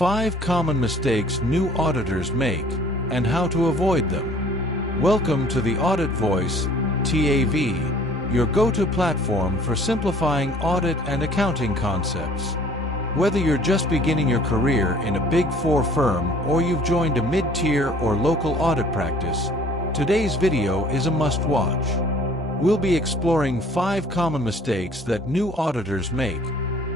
5 common mistakes new auditors make, and how to avoid them. Welcome to the Audit Voice, TAV, your go-to platform for simplifying audit and accounting concepts. Whether you're just beginning your career in a Big 4 firm or you've joined a mid-tier or local audit practice, today's video is a must-watch. We'll be exploring 5 common mistakes that new auditors make,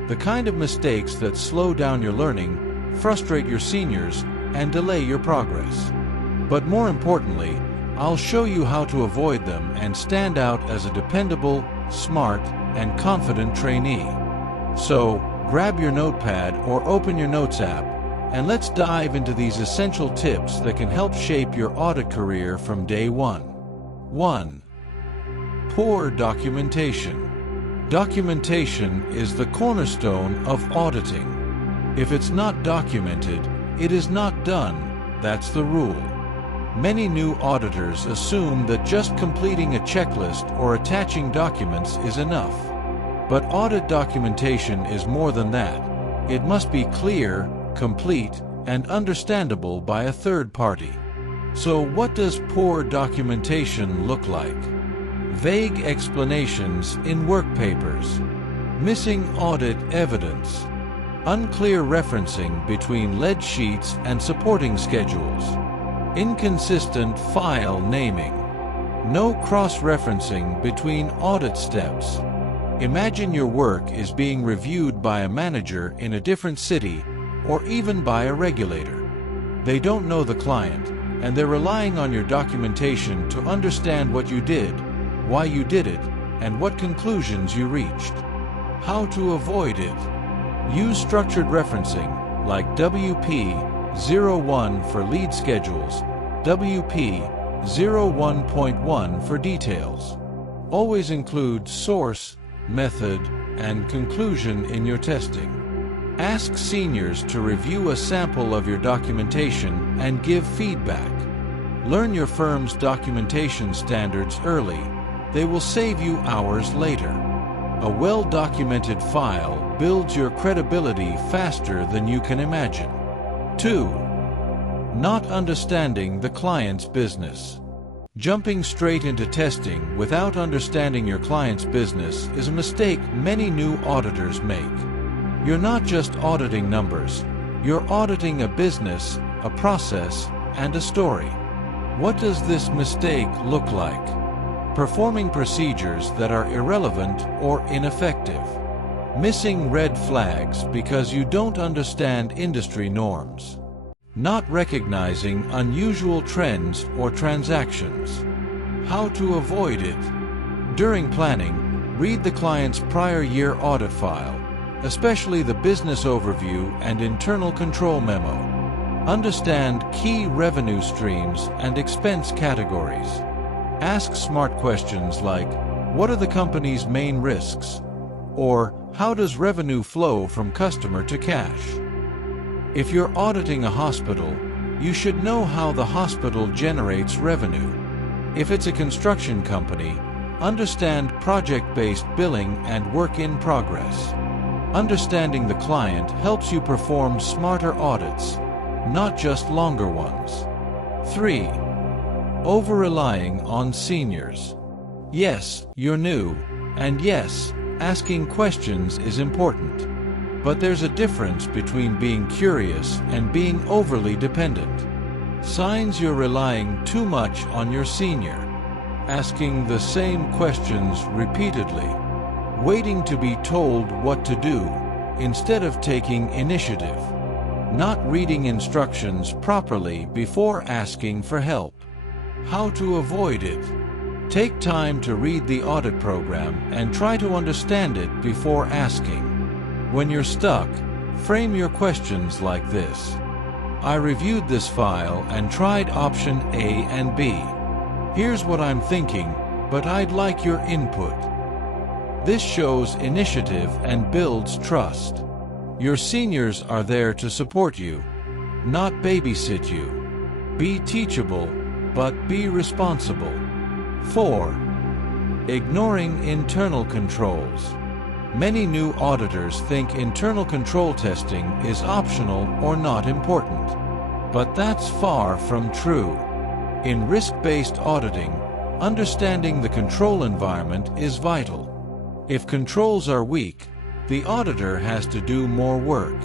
the kind of mistakes that slow down your learning, frustrate your seniors, and delay your progress. But more importantly, I'll show you how to avoid them and stand out as a dependable, smart, and confident trainee. So, grab your notepad or open your notes app, and let's dive into these essential tips that can help shape your audit career from day one. 1. Poor documentation. Documentation is the cornerstone of auditing. If it's not documented, it is not done. That's the rule. Many new auditors assume that just completing a checklist or attaching documents is enough. But audit documentation is more than that. It must be clear, complete, and understandable by a third party. So what does poor documentation look like? Vague explanations in work papers, missing audit evidence, unclear referencing between lead sheets and supporting schedules, inconsistent file naming, no cross-referencing between audit steps. Imagine your work is being reviewed by a manager in a different city or even by a regulator. They don't know the client, and they're relying on your documentation to understand what you did, why you did it, and what conclusions you reached. How to avoid it? Use structured referencing, like WP-01 for lead schedules, WP-01.1 for details. Always include source, method, and conclusion in your testing. Ask seniors to review a sample of your documentation and give feedback. Learn your firm's documentation standards early. They will save you hours later. A well-documented file builds your credibility faster than you can imagine. 2. Not understanding the client's business. Jumping straight into testing without understanding your client's business is a mistake many new auditors make. You're not just auditing numbers, you're auditing a business, a process, and a story. What does this mistake look like? Performing procedures that are irrelevant or ineffective. Missing red flags because you don't understand industry norms. Not recognizing unusual trends or transactions. How to avoid it? During planning, read the client's prior year audit file, especially the business overview and internal control memo. Understand key revenue streams and expense categories. Ask smart questions like, what are the company's main risks? Or, how does revenue flow from customer to cash? If you're auditing a hospital, you should know how the hospital generates revenue. If it's a construction company, understand project-based billing and work in progress. Understanding the client helps you perform smarter audits, not just longer ones. 3. Over-relying on seniors. Yes, you're new, and yes, asking questions is important. But there's a difference between being curious and being overly dependent. Signs you're relying too much on your senior. Asking the same questions repeatedly. Waiting to be told what to do, instead of taking initiative. Not reading instructions properly before asking for help. How to avoid it? Take time to read the audit program and try to understand it before asking. When you're stuck, frame your questions like this. I reviewed this file and tried option A and B. Here's what I'm thinking, but I'd like your input. This shows initiative and builds trust. Your seniors are there to support you, not babysit you. Be teachable, but be responsible. 4. Ignoring internal controls. Many new auditors think internal control testing is optional or not important. But that's far from true. In risk-based auditing, understanding the control environment is vital. If controls are weak, the auditor has to do more work.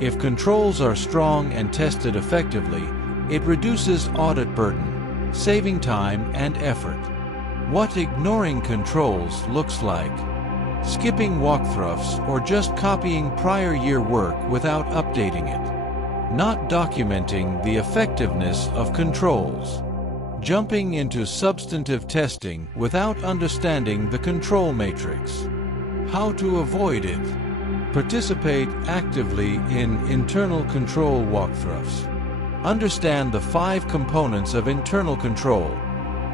If controls are strong and tested effectively, it reduces audit burden, saving time and effort. What ignoring controls looks like: skipping walkthroughs or just copying prior year work without updating it. Not documenting the effectiveness of controls. Jumping into substantive testing without understanding the control matrix. How to avoid it. Participate actively in internal control walkthroughs. Understand the 5 components of internal control: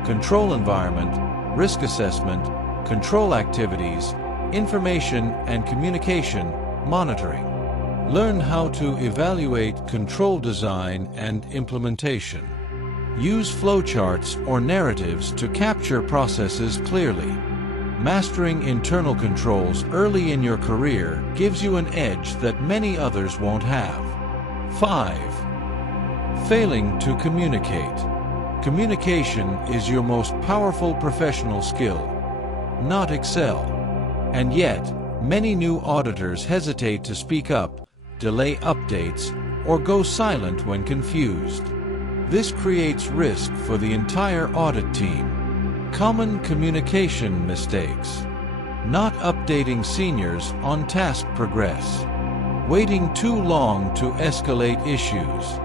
control environment, risk assessment, control activities, information and communication, monitoring. Learn how to evaluate control design and implementation. Use flowcharts or narratives to capture processes clearly. Mastering internal controls early in your career gives you an edge that many others won't have. 5. Failing to communicate. Communication is your most powerful professional skill, not Excel. And yet, many new auditors hesitate to speak up, delay updates, or go silent when confused. This creates risk for the entire audit team. Common communication mistakes. Not updating seniors on task progress. Waiting too long to escalate issues.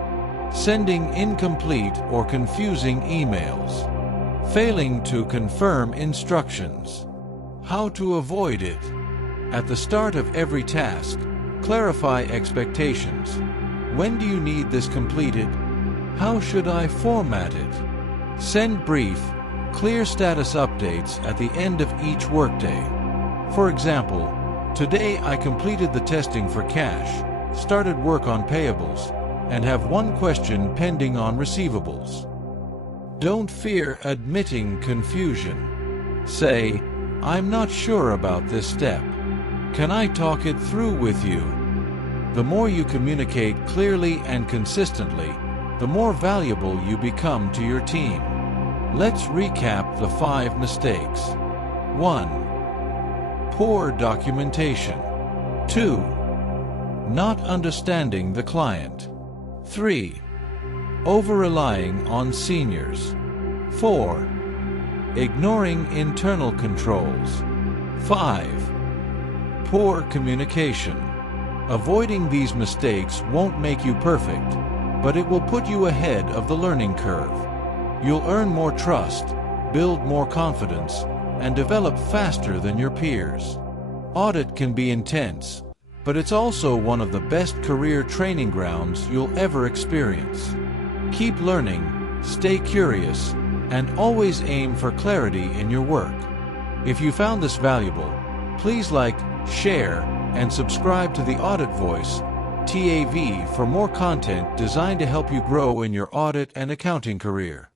Sending incomplete or confusing emails. Failing to confirm instructions. How to avoid it. At the start of every task, clarify expectations. When do you need this completed? How should I format it? Send brief, clear status updates at the end of each workday. For example, today I completed the testing for cash, started work on payables, and have one question pending on receivables. Don't fear admitting confusion. Say, "I'm not sure about this step. Can I talk it through with you?" The more you communicate clearly and consistently, the more valuable you become to your team. Let's recap the 5 mistakes. 1. Poor documentation. 2. Not understanding the client. 3. Over-relying on seniors. 4. Ignoring internal controls. 5. Poor communication. Avoiding these mistakes won't make you perfect, but it will put you ahead of the learning curve. You'll earn more trust, build more confidence, and develop faster than your peers. Audit can be intense, but it's also one of the best career training grounds you'll ever experience. Keep learning, stay curious, and always aim for clarity in your work. If you found this valuable, please like, share, and subscribe to the Audit Voice, TAV, for more content designed to help you grow in your audit and accounting career.